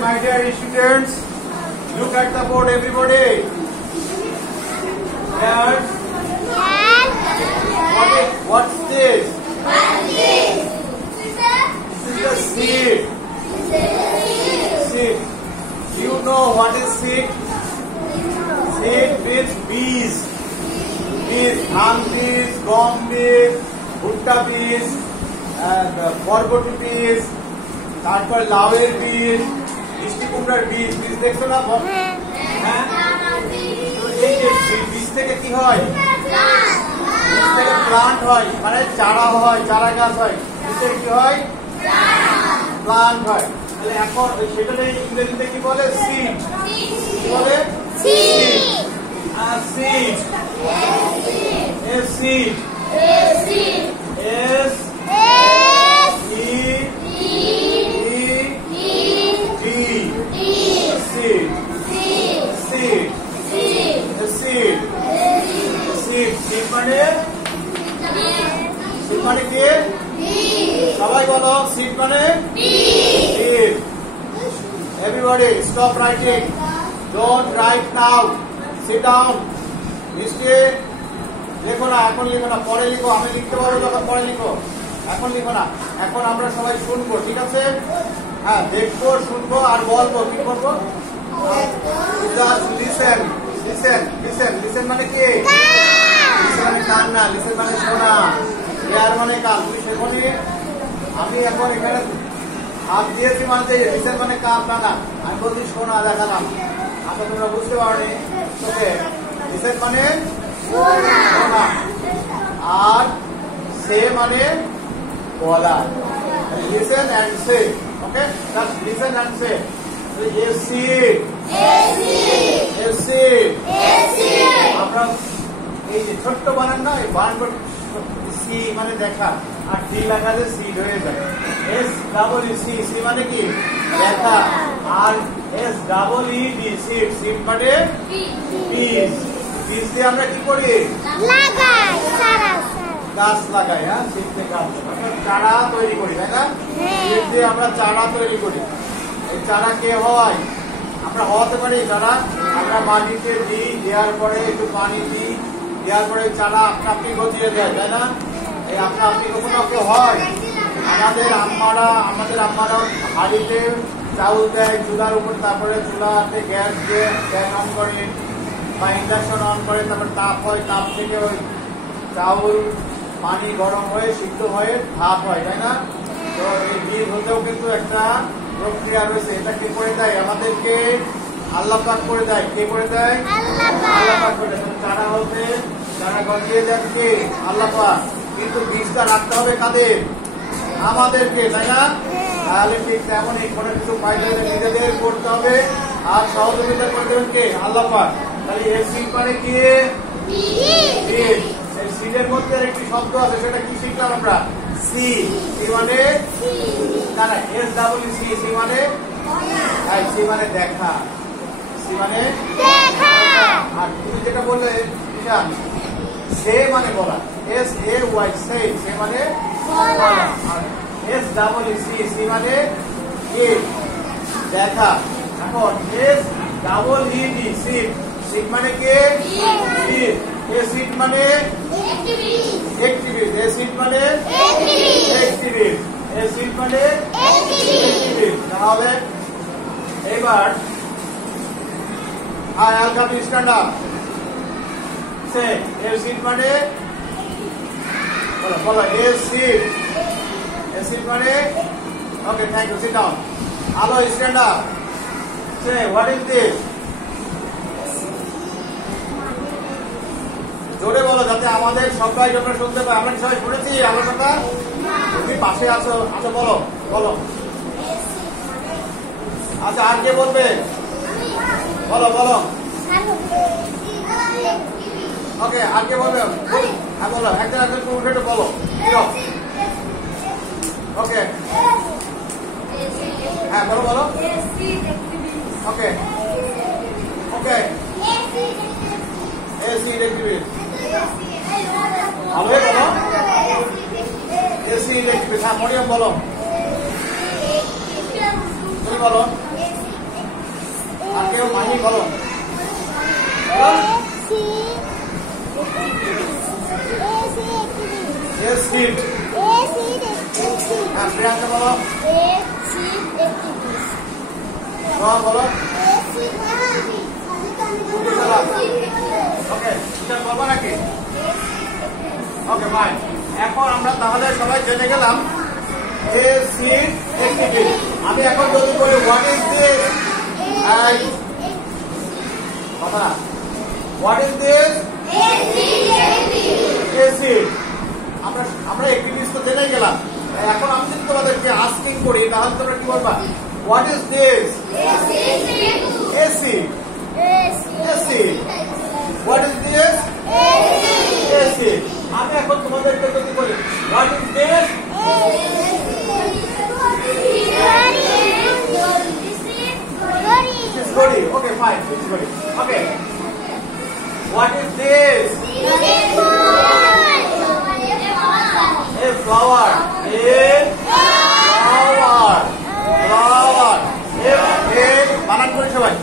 my dear students, look at the board, everybody. And what's this? This is the seed. Seed. Do you know what is seed? Seed means bees. Bees, ধান bees, গম bees, ভুট্টা bees, বরবটি bees, তারপর লাউয়ের বীজ, মিষ্টি কুমড়ার বীজ, বীজ দেখছো না? হ্যাঁ, এই যে বীজ থেকে কি হয়? বীজ থেকে প্লান্ট হয়, মানে চারা হয়, চারা গাছ হয়। বীজ থেকে কি হয়? প্লান্ট হয়। তাহলে এখন সেটাকে ইংরেজিতে কি বলে? সিড। কি বলে? Seed. Seed. A seed. S মানে কি? সবাই বলো, সিড মানে seed. Everybody stop writing. Don't write now. Sit down. মিষ্টি লেখো না, এখন লিখো না, পরে লিখো। আমি লিখতে পারবো যখন পরে লিখো, এখন লিখো না। এখন আমরা সবাই শুনবো, ঠিক আছে? হ্যাঁ, দেখবো, শুনবো আর বলবো। কি করবো? Just listen. Listen. Listen. Listen মানে কি? Listen মানে কান না, listen মানে শোনা। ইয়ার মানে কান। তুমি শোনি? আমি এখন এখানে হাত দিয়েছি মানে লিসেন মানে কান না, আমি বলছি শোনা, দেখালাম। আচ্ছা, তোমরা বুঝতে পারোনি? ওকে, লিসেন মানে শোনা, আর সে মানে বলা। Listen and say. Okay, just listen and say. A seed, a seed. আমরা এই যে ছোট্ট বানান না, এই বানান সি মানে দেখা, আর ডি লাগালে সিড হয়ে যায়। S double E C, see মানে কি? দেখা। আর S double E D, seed. Seed মানে বীজ। বীজ দিয়ে আমরা কি করি? লাগাই, গাছ লাগাই। হ্যাঁ, সিড দিয়ে গাছ লাগাই, চারা তৈরি করি, তাই না? সিড দিয়ে আমরা চারা তৈরি করি। এই চারা কে হয়? আমরা হওয়াতে পারি চারা। আমরা মাটিতে দিই, দেওয়ার পরে একটু পানি দিই, দেওয়ার পরে চারা আপনা আপনি গজিয়ে দেয়, তাই না? এই আপনা আপনি কখনো কেউ হয়? আমাদের আম্মারা হাড়িতে চাউল দেয় চুলার উপর, তারপরে চুলাতে গ্যাস দিয়ে গ্যাস অন করে বা ইন্ডাকশন অন করে, তারপরে তাপ হয়, তাপ থেকে ওই চাউল পানি গরম হয়ে সিদ্ধ হয়ে ভাপ হয়, তাই না? তো এই বীজ হতেও কিন্তু একটা প্রক্রিয়া রয়েছে। এটা কে করে দেয়? আমাদেরকে আল্লাহ পাক করে দেয়। কে করে দেয়? আল্লাহ পাক করে দেয়। চারা হতে চারা গজিয়ে দেয় কে? আল্লাহ পাক। কিন্তু বীজটা রাখতে হবে কাদের? আমাদেরকে, তাই না? তাহলে ঠিক তেমন এই কোনো কিছু ফায়দা নিজেদের করতে হবে, আর সহযোগিতা করে দেবেন কে? আল্লাহ পাক। তাহলে এর সিড মানে কি? বীজ। এই সিডের মধ্যে একটি শব্দ আছে, সেটা কি শিখলাম আমরা? সি। সি মানে না, এস ডাবল সি। সি মানে সি মানে দেখা। সি মানে দেখা। আর তুমি যেটা বললে সে মানে বলা, এস এ ওয়াই, সে। সে মানে বলা। আর এস ডাবল সি, সি মানে কি? দেখা। এখন S double E D, seed. Seed মানে কি? সিড। এ সিড মানে অ্যাক্টিভিস্ট। এ সিড মানে অ্যাক্টিভিস্ট। এ সিড মানে অ্যাক্টিভিস্ট। তাহলে এবার I Alka please stand up. Say a seed মানে বলো, বলো। A seed. এ সিড মানে ওকে, থ্যাংক ইউ, সিট ডাউন। আলো, stand up. Say what is this? জোরে বলো, যাতে আমাদের সবাই যখন শুনতে পাই। আমরা সবাই শুনেছি আলোচনা? তুমি পাশে আছো। আচ্ছা, বলো, বলো। আচ্ছা, আর কে বলবে? বলো, বলো। ওকে, আর কে বলবে? হ্যাঁ, বলো। একজন একজন উঠে একটু বলো। ওকে, হ্যাঁ, বলো, বলো। Okay, okay. A seed activist. ভালো বলো। A seed activist. হ্যাঁ, মরিয়ম বলো, তুমি বলো। কেউ মাহি বলো সিট প্রিয়াঙ্কা বলো বলো ওকে বলবো নাকি ওকে ফাইন এখন আমরা তাহলে সবাই জেনে গেলাম যে সিট একটিভিটি আমি এখন যদি বলি হোয়াট ইজ দিস কথা হোয়াট ইজ দিস সিট আমরা একটিভিটিস তো জেনে গেলাম এখন আমি যদি তোমাদেরকে আস্কিং করি তাহলে তোমরা কি বলবা what is this AC AC what is this AC আমি এখন তোমাদেরকে যদি বলি হোয়াট ইজ দিস ঘড়ি ওকে ফাইন ঘড়ি okay what is this a flower flower বানান করি সবাই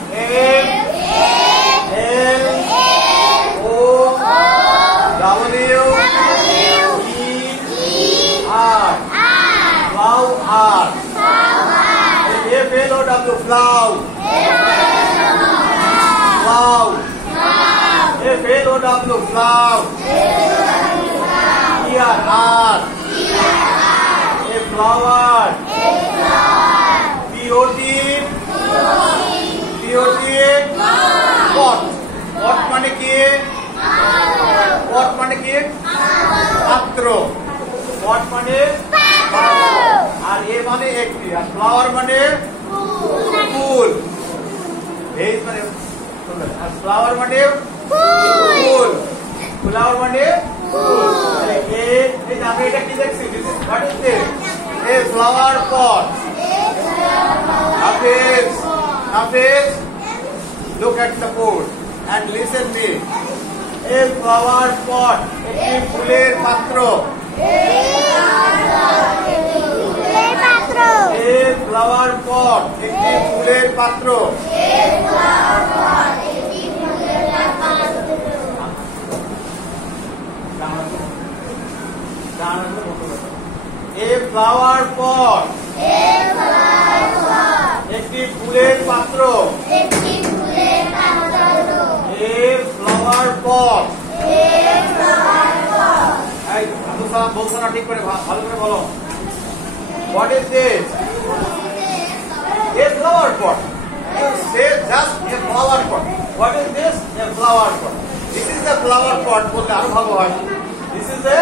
O W E R flower F L O W flower F L O W flower R a flower P O T pot pot মানে কি pot মানে কি পাত্র pot মানে আর এ মানে একটি আর ফ্লাওয়ার মানে ফুল এই মানে আর ফ্লাওয়ার মানে ফুল ফ্লাওয়ার মানে What is this? A flower pot. Hafiz, look at the board and listen me. A flower pot. একটি ফুলের পাত্র. A flower pot. একটি ফুলের পাত্র. A flower pot. একটি ফুলের পাত্র. A flower pot. এই আব্দুল সালাম বলছো না ঠিক করে ভালো করে বলো. What is this? A flower pot. You say just a flower pot. What is this? A flower pot. This is a flower pot. বলতে আরো ভালো হয়. This is a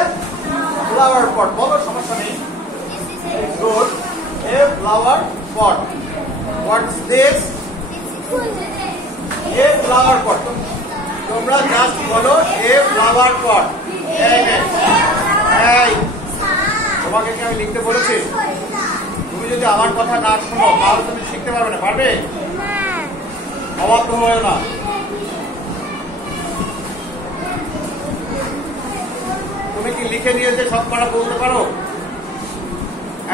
flower pot. বলো সমস্যা নেই. It's good. A flower pot. What's this? A flower pot. তোমরা just বলো a flower pot. এই তোমাকে কি আমি লিখতে বলেছি? তুমি যদি আমার কথা না শোনো তাহলে তুমি শিখতে পারবে না, পারবে? অবাধ্য হয় না। তুমি কি লিখে নিয়ে যে সব কটা বলতে পারো?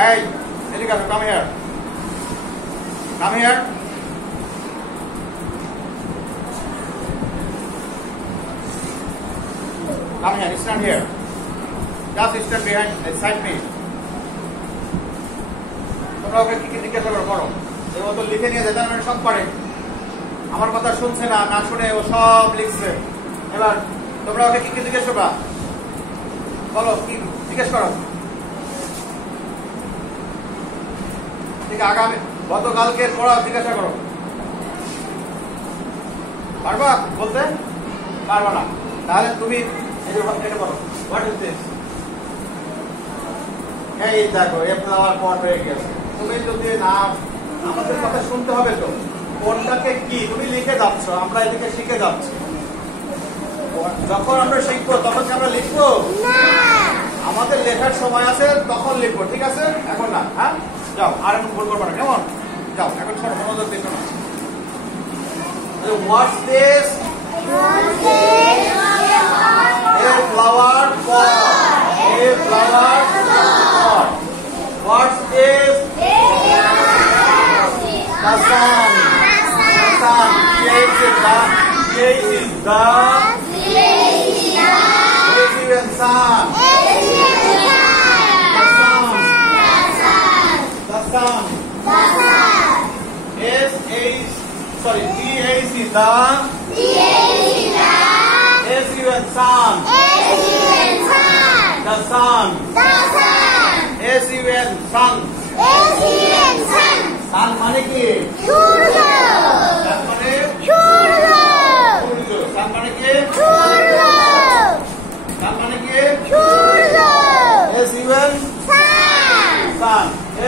এই এদিকে আসো, come here. Come here. Come here, stand here. Just stand behind, side me. তোমরা ওকে কি জিজ্ঞাসা করো? এই মতো লিখে নিয়ে যেতে মানে সব পারে। আমার কথা শুনছে না, না শুনে ও সব লিখছে। এবার তোমরা ওকে কি জিজ্ঞেস করবা? বলো কি জিজ্ঞেস করো? ঠিক আগামী গতকালকে পড়া জিজ্ঞাসা করো। পারবা বলতে? পারবা না। তাহলে তুমি এটা বলো, হোয়াট ইজ দিস? এই দেখো এ ফ্লাওয়ার পট হয়ে গেছে। তুমি যদি না আমাদের কথা শুনতে হবে তো কোনটাকে কি তুমি লিখে যাচ্ছ, আমরা এদিকে শিখে যাচ্ছি। যখন আমরা শিখবো তখন কি আমরা লিখবো? আমাদের লেখার সময় আছে তখন লিখবো, ঠিক আছে? এখন না। হ্যাঁ যাও, আর এখন ভুল করবো না, কেমন? যাও এখন ছোট মনোযোগ দিচ্ছ না। What's this? A flower pot. A flower pot. What's this? The sun. The sun. S-U-N sun. The sun. T-H is the S-U-N sun. The sun. S-U-N sun. sun মানে কি? সূর্য। sun মানে সূর্য। sun মানে কি? সূর্য। sun মানে কি? সূর্য। S-U-N sun. sun.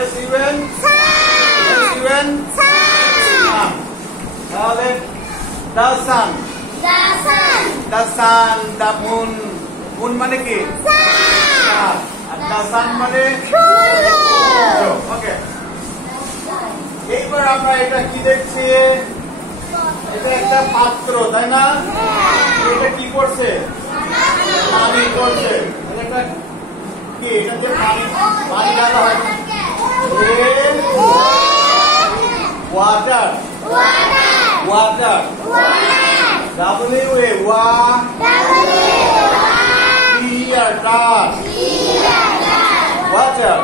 S-U-N sun. S-U-N sun. তাহলে the sun. The sun. The sun. The moon. moon মানে কি? sun. আর the sun মানে সূর্য। ওকে। এইবার আমরা এটা কি দেখছি? এটা একটা পাত্র, তাই না? এটা কি করছে? পানি করছে। এটা কি? এটাতে পানি ঢালা হয়। Water. Water. W-A water. Water.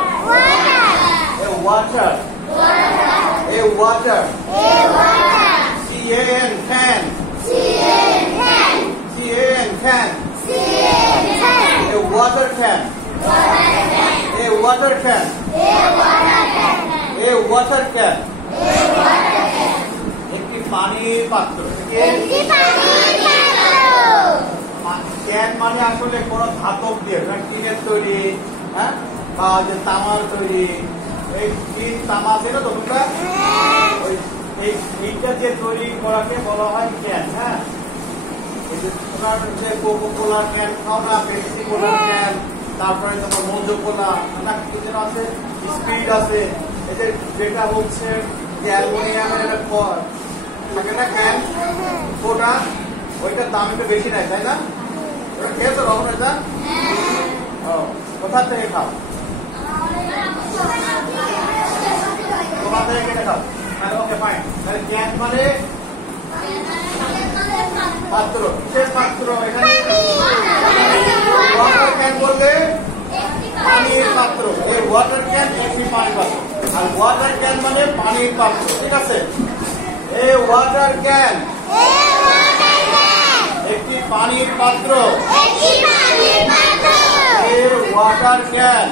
Water. A water. C-A-N can. C-A-N can. A water can. A water can. A water can. একটি পানির পাত্র। ক্যান মানে আসলে কোন ধাতব দিয়ে, টিনের তৈরি, হ্যাঁ, বা যে তামার তৈরি। এই টিন তামা ছিল তো তোমরা, এইটা যে তৈরি করাকে বলা হয় ক্যান। হ্যাঁ, এই যে তোমার যে কোকো কোলা ক্যান খাও না, পেপসি কোলা ক্যান, তারপরে তোমার মোজো কোলা না, কি যেন আছে, স্পিড আছে। এই যে যেটা হচ্ছে অ্যালুমিনিয়ামের একটা থাকে না ক্যান, ওটা ওইটার দাম একটু বেশি নেয়, তাই না? ওটা খেয়েছো কখন? এটা কোথা থেকে খাও? কোথা থেকে কেটে খাও? Okay fine. তাহলে ক্যান মানে পাত্র, বিশেষ পাত্র। এখানে ওয়াটার ক্যান বললে পানির পাত্র। এই ওয়াটার ক্যান একটি পানির পাত্র, আর ওয়াটার ক্যান মানে পানির পাত্র, ঠিক আছে? এই ওয়াটার ক্যান একটি পানির পাত্র। এই ওয়াটার ক্যান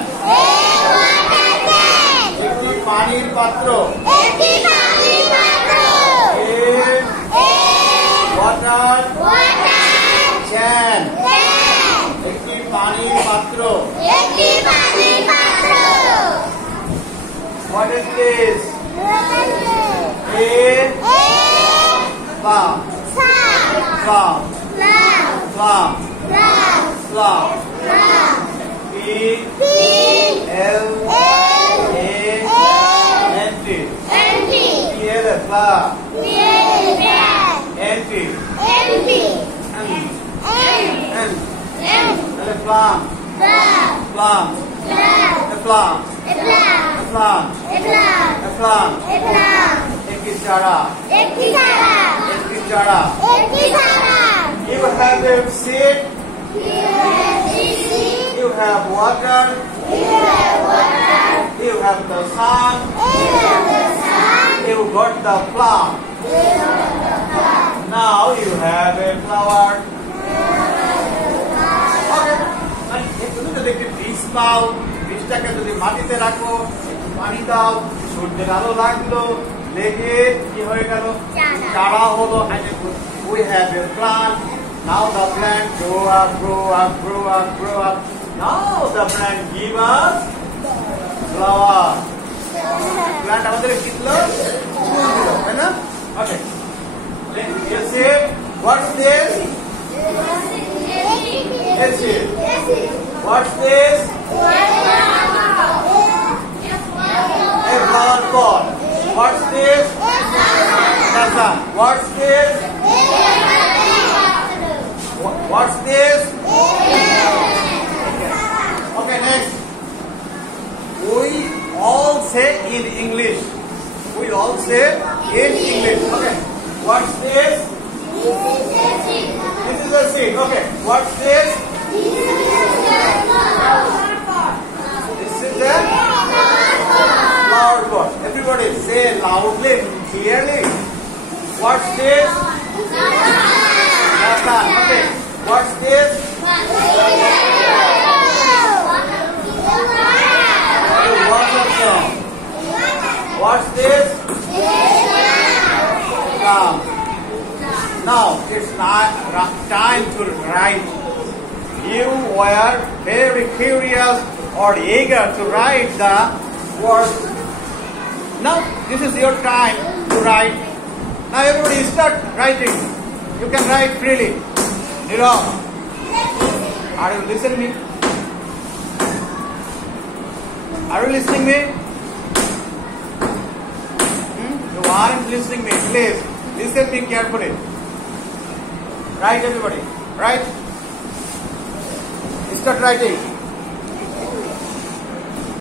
একটি পানির পাত্র। ওয়াটার ক্যান একটি পানির পাত্র। What is this? A plum. Plum. Plum. Plum. P L A N T. P L A plum. N T. N. Plum. Plum. Plum. Plum. Plum. একটি চারা। You have a seed. You have water. You have the sun. You got the plum. Now you have a flower. তুমি যদি একটি বীজ পাও, বীজটাকে যদি মাটিতে রাখো, পানি দাও, সূর্যের আলো লাগলো, লেগে কি হয়ে গেল? চারা হলো। We have a plant. Now the plant grow up. Now the plant give us flower. Plant আমাদের কি দিল? তাই না? Okay. You see, what's this? Let's see. What's this? A flower pot. What's this? The sun. What's this? What's this? Okay, next. We all say in English. Okay. What's this? proceed. Okay. What's this? This is the flower pot. Everybody say loudly, clearly. What's this? Okay. What's this? Water song. What's this? Now it's time to write. You were very curious or eager to write the words. Now this is your time to write. Now everybody start writing. You can write freely. Nirav, are you listening me? Are you listening me? You aren't listening me. Please listen me carefully. Write everybody. Write. Start writing.